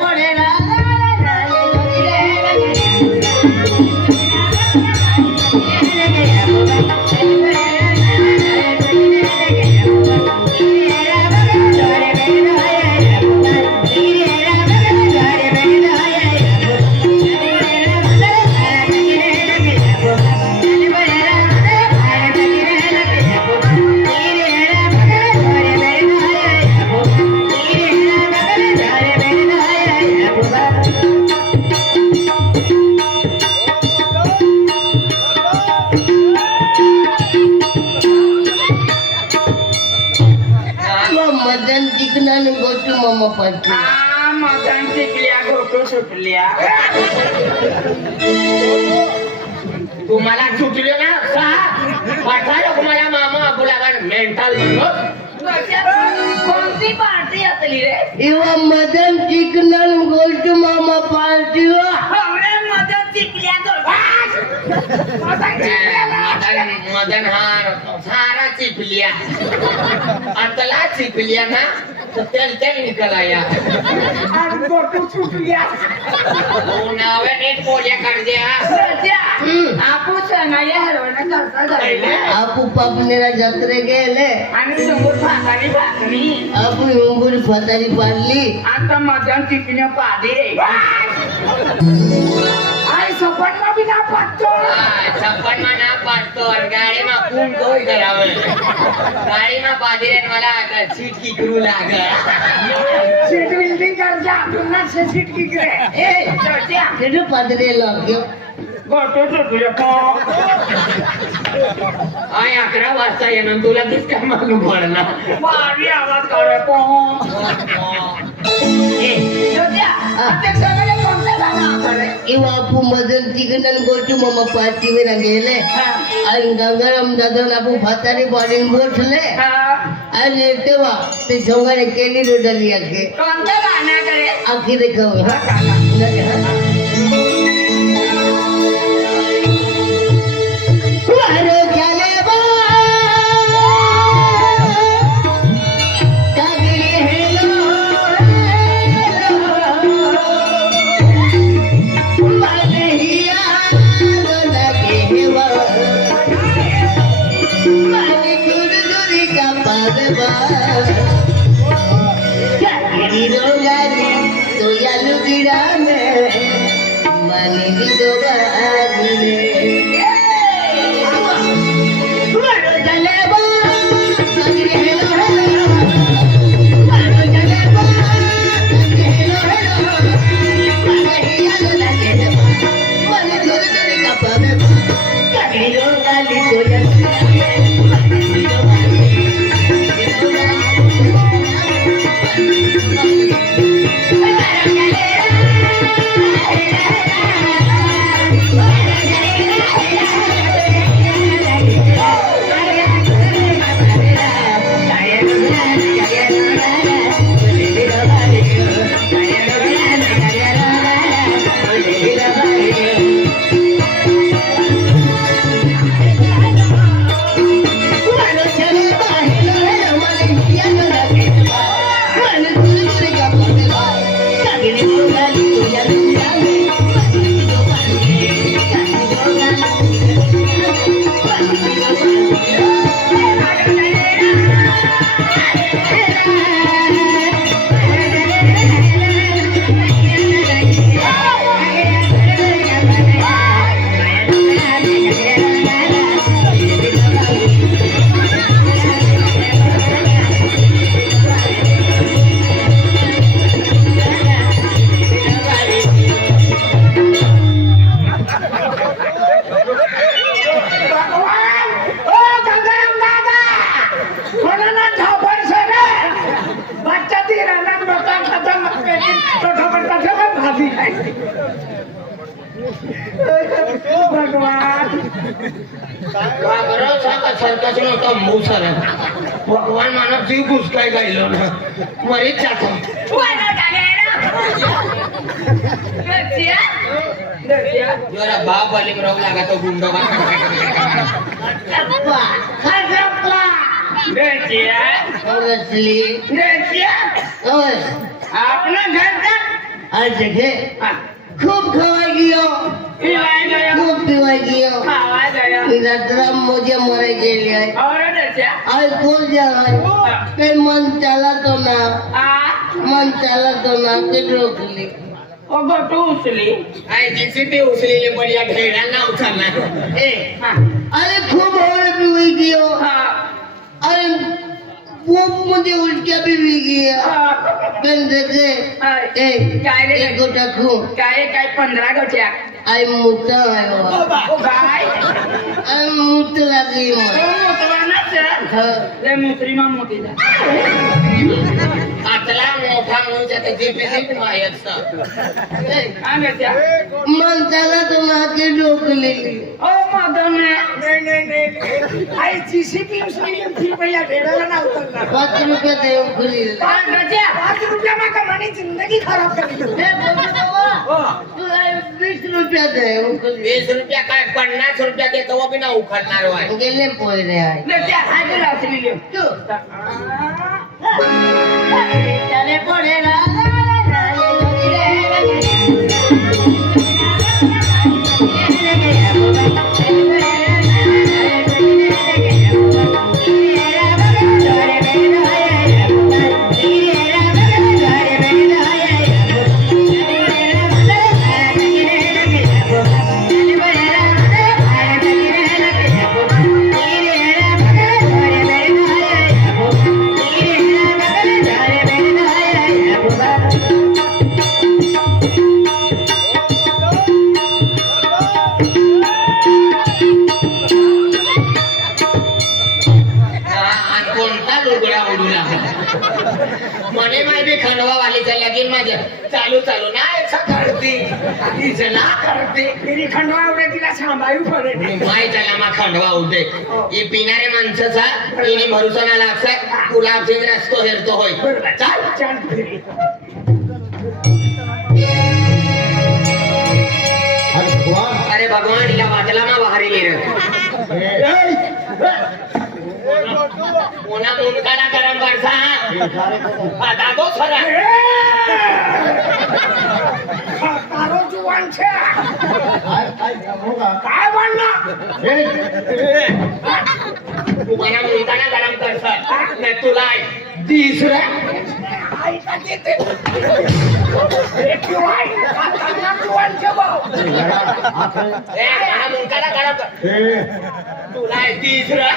করে না। तुम्हाला सुटले ना पाठवा तुम्हाला मामा गुलाबान मेंटल कोणती पार्टी असली रे इव मदन चिकनन गोल्ड मामा पार्टी मदन चिकल्या मदन हार सारा चिपलिया अतला चिपलिया ना तेल तेल निकला या और बोटू छूट पोलिया कर दिया આપું છે નયા હરવણ કરતા જઈલે આપુ પપનેરા જત્રે ગયેલે. આની સુંગુર ફાતાની બાકની આપુ ઉંગુર ફાતાની પાડલી આ તો મજાન ચીકને પાડી રે આય સપનમાં બી ના પાડતો. સપનમાં ના પાડતો. ગાડીમાં કુમ ધોઈ કરાવે ગાડીમાં પાડી રે વાળા આગળ છીટકી ગુરુ લાગે. સીટ બિલ્ડિંગ કરજા આપણને સીટકી કરે. એ ચર્ચા એટલે પાદરે લાગ્યો. आय अकरा वाजता येणार तुला तीच काय मालूम पडणार मारी आवाज काढा ఇవాపు మదన్ చికెన్ కొట్టి మమ్మ పార్టీ మీద గేలే ఆయన గంగారాం దాదా నాకు భతారి బాడీ పోట్లే ఆయన ఎట్టేవా ते जोगाने केली रोडली आखी आखी देखो Thank you. તો મુસર ભગવાન માનવ જીવ ઘુસકાઈ ગયેલો મરી જ જાતો બાપ વાલી રોગ લાગા તો ગુંડો oh, આપના ઘર આ જગ્યાએ नटराम मोदी मरे गेले आहे. हो. ते मन चालत ना मन चालत ना ते डोकले अगं तू उचली. आहे अरे खूप हवळ पिवी अरे खूप मध्ये उलट्या पिवी गिया पण त्याचे काय गोटा खूप काय काय पंधरा गोट्या? કાલે કાઈ પંદરા ગોચ્યા આઈ મૂતા આવ્યો ઓ ભાઈ આઈ મૂત લાગી ઓ મને મોટવાના છે? હા લે મુત્રીમાં મોટી જા આટલા મોટા મું છે તે જીપીસી માં એક છે. આ દસ્યા મન ચાલાતો ના કેટલો ખલી ઓ મદને નહીં નહીં નહીં આ જીસીપી ઉસળી ફી પૈયા ઢેરાલા ના. ઉતરનાર પાંચ રૂપિયા દે એવું ખલી આ દસ્યા પાંચ રૂપિયામાં કમાની જિંદગી ખરાબ કરી વીસ રૂપિયા દે વીસ રૂપિયા કાંઈ પન્નાસ રૂપિયા દે તો બી ના ઉખાડનાર હોય ચાલે પડે चालू चालू नाही करते. तिला करते तिने खंडवा उडे तिला सांभाळू पडते माय त्याला मा खंडवा उडे. ही पिणारे माणसाचा तिने भरोसा लागसा गुलाब सिंग रस्तो हेरतो होय. चाल. चाल फिरी. अरे भगवान. अरे वाटला मा बाहेर गेलं una nunca la queremos alzar. Patando será. Pataro juancha. काय म्हणला तुम्हाला मुलताना गरम करतात नाही तुला तिसऱ्या ऐका देते मुलकाला गरम कर तुला तिसरा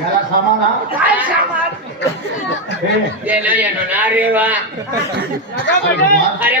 याला सामान हा काय सामान गेलो येणो ना रे वा अरे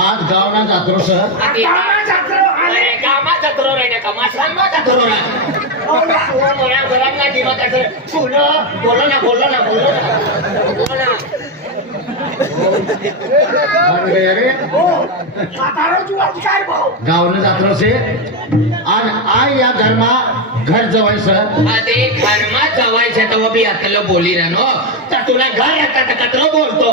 आज गावना जात्रो सर. गावन जात्र रे बोलो ना जात्रो या धर्मा घर जवायचं ते घरमा जवायचं तर बी आता बोली ना तर तुला घर येतात कचरो बोलतो.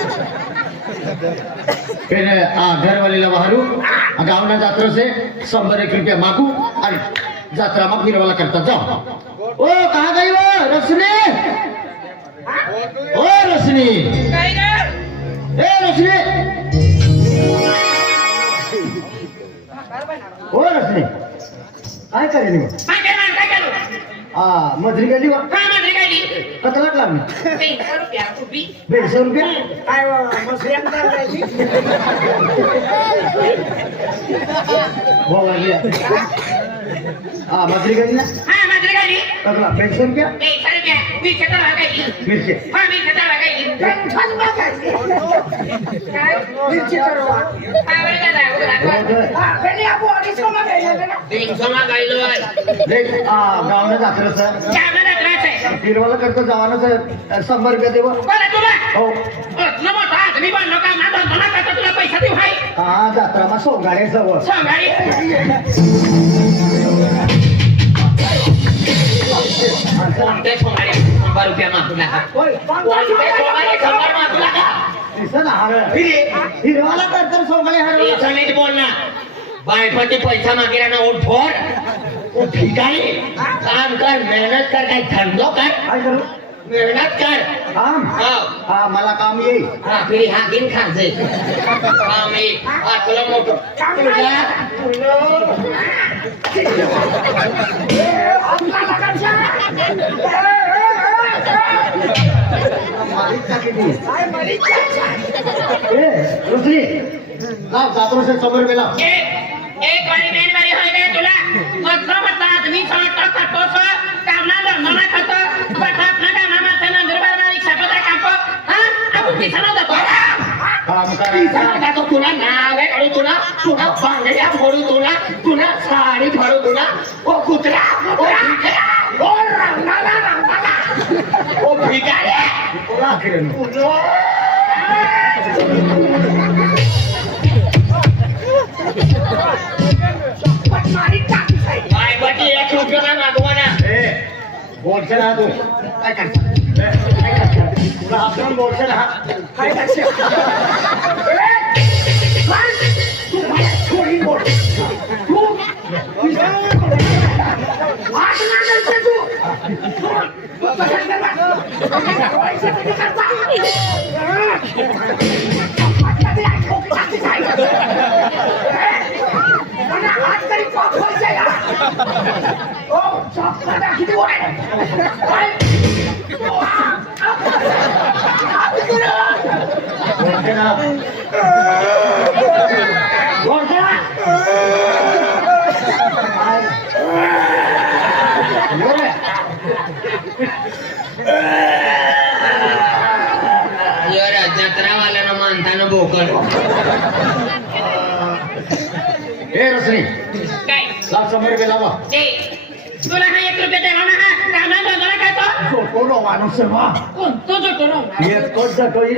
घर वाले बहरू गाँव जात्रा से सब एक रुपया मांगू और जात्रा में फिर वाला करता जाओ ओ कहा गाई वो? रश्मि ओ रश्मि ए रश्मि ओ रश्मि काय करेल मजरी गेली वा? પતલા કામ બેસો રૂપિયા આવ્યો મસ્યામ કર રહી બોલા ગયા હા મજરી કરી ના? હા મજરી કરી. પતલા. બેસો રૂપિયા? બેસો રૂપિયા. બી ચટા લગાઈ મિર્ચે હા બી ચટા લગાઈ છસ બાકાઈ કાય મિર્ચે કરો હા વેલા ના હા પેલી આપો 250 માં ગઈ લે 250 માં ગઈ લે દેખ આ ગામના દાખલા છે. ગામના દાખલા चांगला त्रास आहे फिरवायला करतो जवानच शंभर रुपये देव बरं तुला हो असलं मोठा आदमी बनलो का माझा मला कसं तुला पैसा देऊ हाय हा जात्रा मग सोंगाडे जवळ सांगाडी कोणते सोंगाडे शंभर रुपया मागू नका कोणते सोंगाडे शंभर मागू नका दिसत ना हर हिरवाला करतो सोंगाडे हर असं नीट बोल ना बायकोचे पैसा मागेला ना उठ फोड ओ ठिकाणी काम कर मेहनत कर काही धंदो कर काय करू मेहनत कर काम हो. हा मला काम येईल हा पिढी हा घेऊन खायचंय काम एक आतलं मोठं तुझ्या मालिक का किती ए रुसली लाव जात्रो से समोर गेला एक एक तुला मतलब मतलब आदमी सटो कटो सो कामना धंदा खातो पठात ना कामना माथे नंदुरबार मा रिक्षा पत्र कापो हा आपण पिसाला जातो काम पिझ्झा करायचा खातो तुला नावे काढू तुला तुला बांगड्या फोडू तुला तुला साडी फाडू तुला ओ कुत्रा ओ भिकाऱ्या, ओ रंगाला रंगाला ओ भिकाऱ्या तुला अखेर বলছে না তো আপনার বলছে না Thank you. किती जत्रावाल्यानं मानताना बोकड हे रसनी शंभर रुपये तुला हा एक रुपये द्यावा ना काय हो माणूस वा कोण? तो जो कोण हो? एकच झटोई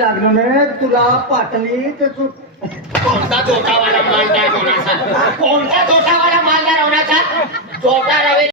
तुला पाटली तू कोणता जोटावाला मालदार होण्याचा कोणता जोटावाला मालदार होण्याचा